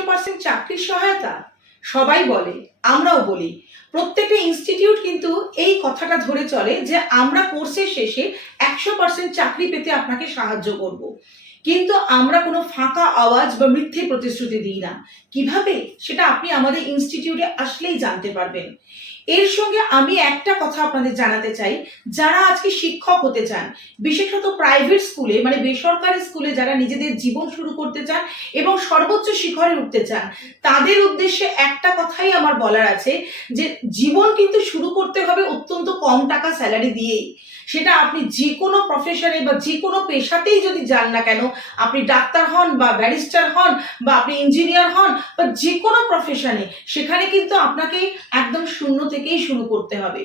100% চাকরির সহায়তা? সবাই বলে, আমরাও বলি। প্রত্যেকটা ইনস্টিটিউট কিন্তু এই কথাটা ধরে চলে যে আমরা কোর্সের শেষে 100% চাকরি পেতে আপনাকে সাহায্য করব। কিন্তু আমরা কোনো ফাঁকা আওয়াজ বা মিথ্যে প্রতিশ্রুতি দিই না। কিভাবে? সেটা আপনি আমাদের ইনস্টিটিউটে আসলেই জানতে পারবেন। এর সঙ্গে আমি একটা কথা আপনাদের জানাতে চাই, যারা আজকে শিক্ষক হতে চান, বিশেষত প্রাইভেট স্কুলে মানে বেসরকারি স্কুলে যারা নিজেদের জীবন শুরু করতে চান এবং সর্বোচ্চ শিখরে উঠতে চান, তাদের উদ্দেশ্যে একটা কথাই আমার বলার আছে যে জীবন কিন্তু শুরু করতে হবে অত্যন্ত কম টাকা স্যালারি দিয়েই। সেটা আপনি যে কোনো প্রফেশনে বা যে কোনো পেশাতেই যদি যান না কেন, আপনি ডাক্তার হন বা ব্যারিস্টার হন বা আপনি ইঞ্জিনিয়ার হন বা যে কোনো প্রফেশনে, সেখানে কিন্তু আপনাকে একদম শূন্য থেকেই শুরু করতে হবে।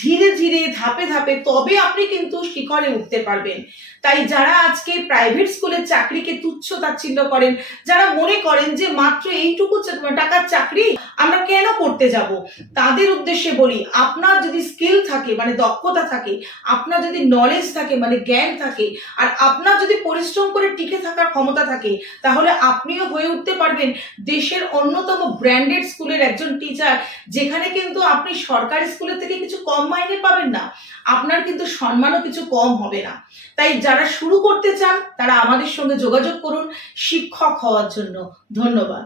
ধীরে ধীরে ধাপে ধাপে তবে আপনি কিন্তু শিখরে উঠতে পারবেন। তাই যারা আজকে প্রাইভেট স্কুলের চাকরিকে তুচ্ছ তাচ্ছিল্য করেন, যারা মনে করেন যে মাত্র এইটুকু টাকার চাকরি আমরা কেন করতে যাব, তাদের উদ্দেশ্যে বলি, আপনার যদি স্কিল থাকে মানে দক্ষতা থাকে, আপনার যদি নলেজ থাকে মানে জ্ঞান থাকে, আর আপনার যদি পরিশ্রম করে টিকে থাকার ক্ষমতা থাকে, তাহলে আপনিও হয়ে উঠতে পারবেন দেশের অন্যতম ব্র্যান্ডেড স্কুলের একজন টিচার, যেখানে কিন্তু আপনি সরকারি স্কুলের থেকে কিছু কম মাইনে পাবেন না, আপনার কিন্তু সম্মানও কিছু কম হবে না। তাই যারা শুরু করতে চান তারা আমাদের সঙ্গে যোগাযোগ করুন শিক্ষক হওয়ার জন্য। ধন্যবাদ।